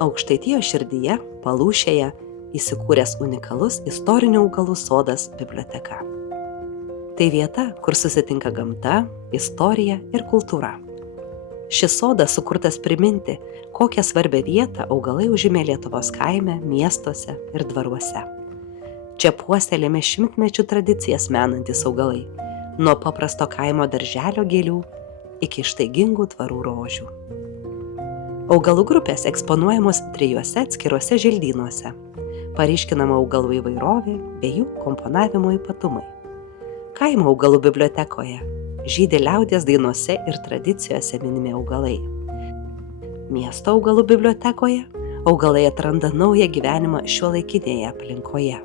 Aukštaitijos širdyje, Palūšėje, įsikūręs unikalus istorinių augalų sodas biblioteka. Tai vieta, kur susitinka gamta, istorija ir kultūra. Šis sodas sukurtas priminti, kokią svarbią vietą augalai užėmė Lietuvos kaime, miestuose ir dvaruose. Čia puoselėjami šimtmečių tradicijas menantys augalai, nuo paprasto kaimo darželio gėlių iki ištaigingų tvarų rožių. Augalų grupės eksponuojamos 3 atskiruose želdynuose. Paryškinama augalų įvairovė bei jų komponavimo ypatumai. Kaimo augalų bibliotekoje žydi liaudies dainose ir tradicijose minimi augalai. Miesto augalų bibliotekoje augalai atranda naują gyvenimą šiuolaikinėje aplinkoje.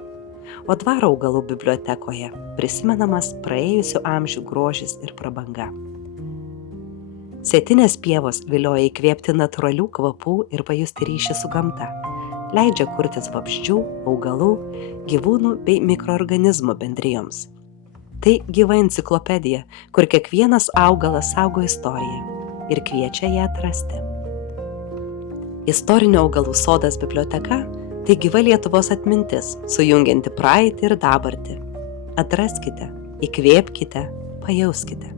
O dvaro augalų bibliotekoje prisimenamas praėjusių amžių grožis ir prabanga. Sėtinės pievos vilioja įkvėpti natūralių kvapų ir pajusti ryšį su gamta. Leidžia kurtis vabzdžių, augalų, gyvūnų bei mikroorganizmų bendrijoms. Tai gyva enciklopedija, kur kiekvienas augalas saugo istoriją ir kviečia ją atrasti. Istorinio augalų sodas biblioteka – tai gyva Lietuvos atmintis, sujungianti praeitį ir dabartį. Atraskite, įkvėpkite, pajauskite.